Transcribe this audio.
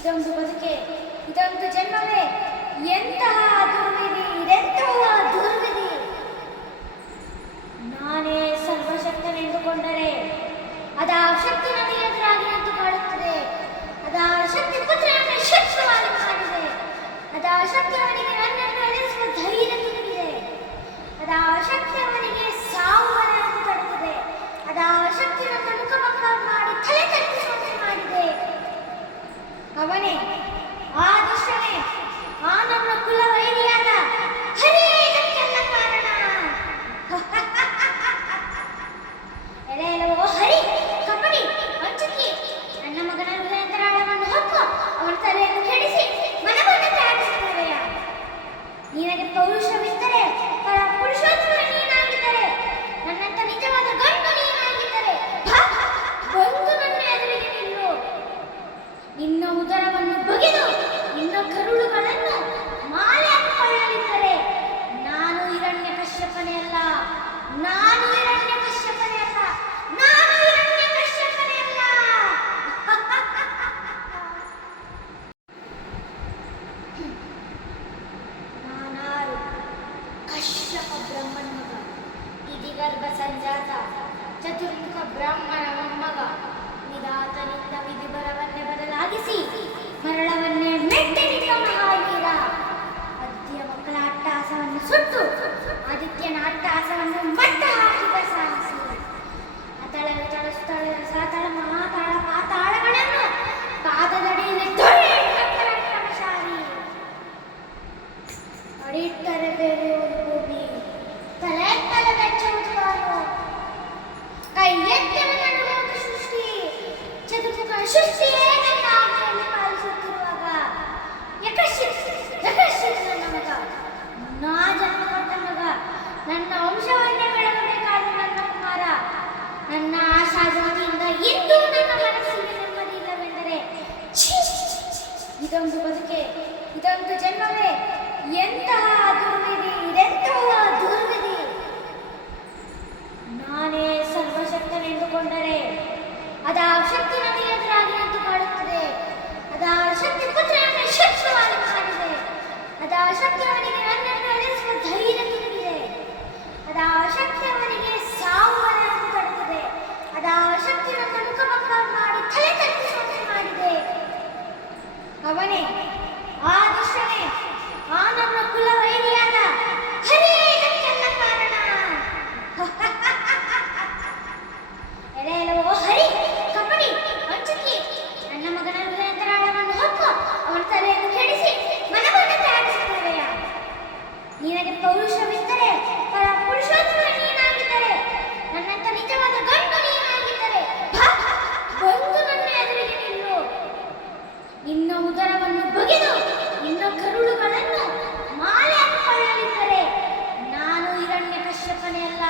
ಇದೊಂದು ಬದುಕೆ, ಇದೊಂದು ಜನ್ಮವೇ, ಎಂತಹ ದುರ್ವಿಧಿ, ಇದೆಂತಹ ದುರ್ವಿಧಿ. ನಾನೇ ಸರ್ವಶಕ್ತನೆಂದುಕೊಂಡರೆ ಅದ ಶಕ್ತಿ ನನಗೆ ಎದುರಾಗಿ ನಿಂತು ಕಾಡುತ್ತದೆ. ಅದ ಶಕ್ತಿ ಪುತ್ರನನ್ನು ಶಕ್ತವಾಗಿ ಮಾಡಿದೆ. ಅದ ಶಕ್ತಿ ಅವನಿಗೆ ನನ್ನನ್ನು ಎದುರಿಸುವ ಧೈರ್ಯ ತುಂಬಿದೆ. ಅದ ಶಕ್ತಿ ಅವನಿಗೆ ಸಾವುಗಳನ್ನು ತಡುತ್ತದೆ. ಅದ ಶಕ್ತಿ ನನ್ನ ಮುಖಮುಖ ಮಾಡಿ ತಲೆ ತಗ್ಗಿಸುವಂತೆ ಮಾಡಿದೆ. ಅವನೇ, ಆ ದುಷ್ಟನೇ, ಆ ನನ್ನ ಕುಲವೈರಿಯಾದ ಹರಿಯೇ ಇದಕ್ಕೆಲ್ಲ ಕಾರಣ. ಎಲೆಯಲವೋ ಹರಿ, ಕಪಟಿ, ವಂಚಕಿ, ನನ್ನ ಮಗನ ಹೃದಯಂತರಾಳವನ್ನು ಹೊಕ್ಕು ಅವನ ತಲೆಯನ್ನು ಕೆಡಿಸಿ ಮನವನ್ನು ತ್ಯಾಗಿಸುತ್ತವೆಯ. ನಿನಗೆ ಪೌರುಷವಿದ್ದರೆ, ಪುರುಷೋತ್ತಮ ನೀನಾಗಿದ್ದರೆ, ನನ್ನಂತ ನಿಜವಾದ ಗಂಡು ನೀನಾಗಿದ್ದರೆ ಬಂದು ನನ್ನ ಎದುರಿಗೆ ನಿಲ್ಲು. ನಿನ್ನ ಉದರವನ್ನು ಬಗೆದು ನಿನ್ನ ಕರುಳುಗಳನ್ನು ಮಾಲೆ ಹಾಕಿಕೊಳ್ಳಲಿದ್ದರೆ ನಾನು ಹಿರಣ್ಯ ಕಶ್ಯಪನೇ ಅಲ್ಲ, ನಾನು ಹಿರಣ್ಯ ಕಶ್ಯಪನೇ ಅಲ್ಲ, ನಾನು ಹಿರಣ್ಯ ಕಶ್ಯಪನೇ ಅಲ್ಲ. ನಾನಾರು? ಕಶ್ಯಪ ಬ್ರಹ್ಮನ ಮಗ, ಇದಿಗರ್ಭ ಸಂಜಾತ, ಚತುರ್ಮುಖ ಬ್ರಾಹ್ಮಣ ಮೊಮ್ಮಗ. ನಿಧಾತನಿಂದ ವಿಧಿಬರವನ್ನೇ ಬದಲಾಗಿಸಿ ಮರಳವನ್ನೇ ಮೆಟ್ಟನಿದ್ದ ಮಹಾವೀರ. ಅದ್ಯ ಮಕ್ಕಳ ಅಟ್ಟಹಾಸವನ್ನು ಸುಟ್ಟು ಆದಿತ್ಯನ ಅಟ್ಟಹಾಸವನ್ನು ಮಟ್ಟ ಹಾಕಿದ ಸಾಹಸಿ. ಅತಳ ವಿತಳ ಸುತಳ ರಸಾತಳ ಮಹಾತಾಳ ಪಾತಾಳಗಳನ್ನು ಪಾದದಡಿಯಲ್ಲಿ ಕ್ರಮಶಾಲಿ. ಅಡಿಟ್ಟರೆ ಬೇರೆಯವರು ಭೂಮಿ, ತಲೆ ತಲೆ ಬೆಚ್ಚುತ್ತಾನು. ಕೈ ಎತ್ತಲು ನಡುವುದು ಸೃಷ್ಟಿ, ಚತುರ್ಮುಖ ಸೃಷ್ಟಿಯೇ ನನ್ನ ಆಜ್ಞೆಯಲ್ಲಿ ಪಾಲಿಸುತ್ತಿರುವಾಗ ಯಕಶ್ಚಿತ್ ನನ್ನ ಮಗ, ನಾ ಜನ್ಮ ಕೊಟ್ಟ ಮಗ, ನನ್ನ ವಂಶವನ್ನೇ ಬೆಳಗಬೇಕಾದ ನನ್ನ ಕುಮಾರ. ನನ್ನ ಆಶಾಜ್ಯೋತಿಯಿಂದ ಇಂದು ನನ್ನ ಮನಸ್ಸಿಗೆ ನೆಮ್ಮದಿ ಇಲ್ಲವೆಂದರೆ ಇದೊಂದು ಬದುಕೆ, ಇದೊಂದು ಜನ್ಮವೇ, ಎಂತಹ ದುರ್ವಿಧಿ, ಇದೆಂತಹ ದುರ್ವಿಧಿ. ನಾನೇ ಸರ್ವಶಕ್ತನೆಂದುಕೊಂಡರೆ ಅದ ಶಕ್ತಿ ನನಗೆ ಎದುರಾಗಿ ನಿಂತು ಕಾಡುತ್ತದೆ. ಅದ ಶಕ್ತಿ ಪುತ್ರನನ್ನು ಶಕ್ತವಾಗಿ ಮಾಡಿದೆ. ಅದ ಶಕ್ತಿ ಅವನಿಗೆ ನನ್ನನ್ನು ಎದುರಿಸುವ ಧೈರ್ಯ ತುಂಬಿದೆ. ಅದ ಶಕ್ತಿ ಅವನಿಗೆ ಸಾವುಗಳನ್ನು ತಡುತ್ತದೆ. ಅದ ಶಕ್ತಿ ನನ್ನ ಮುಖಮುಖ ಮಾಡಿ ತಲೆ ತಗ್ಗಿಸುವಂತೆ ಮಾಡಿದೆ. ಅವನೇ, ಆ ದುಷ್ಟನೇ, ಆ ನನ್ನ ಕುಲವೈರಿಯಾದ ಹರಿಯೇ ಇದಕ್ಕೆಲ್ಲ ಕಾರಣ. ಎಲೆಯಲವೋ ಹರಿ, ಕಪಟಿ, ವಂಚಕಿ, ನನ್ನ ಮಗನ ಹೃದಯಂತರಾಳವನ್ನು ಹೊಕ್ಕು ಅವನ ತಲೆಯನ್ನು ಕೆಡಿಸಿ ಮನವನ್ನು ತ್ಯಾಗಿಸುತ್ತವೆಯ. ನಿನಗೆ ಪೌರುಷವಿದ್ದರೆ, ಪುರುಷೋತ್ತಮ ನೀನಾಗಿದ್ದರೆ, ನನ್ನಂತ ನಿಜವಾದ ಗಂಡು ನೀನಾಗಿದ್ದರೆ ಬಂದು ನನ್ನ ಎದುರಿಗೆ ನಿಲ್ಲು. ನಿನ್ನ ಉದರವನ್ನು ಬಗೆದು ನಿನ್ನ ಕರುಳುಗಳನ್ನು ಮಾಲೆ ಹಾಕಿಕೊಳ್ಳಲಿದ್ದರೆ ನಾನು ಹಿರಣ್ಯ ಕಶ್ಯಪನೇ ಅಲ್ಲ,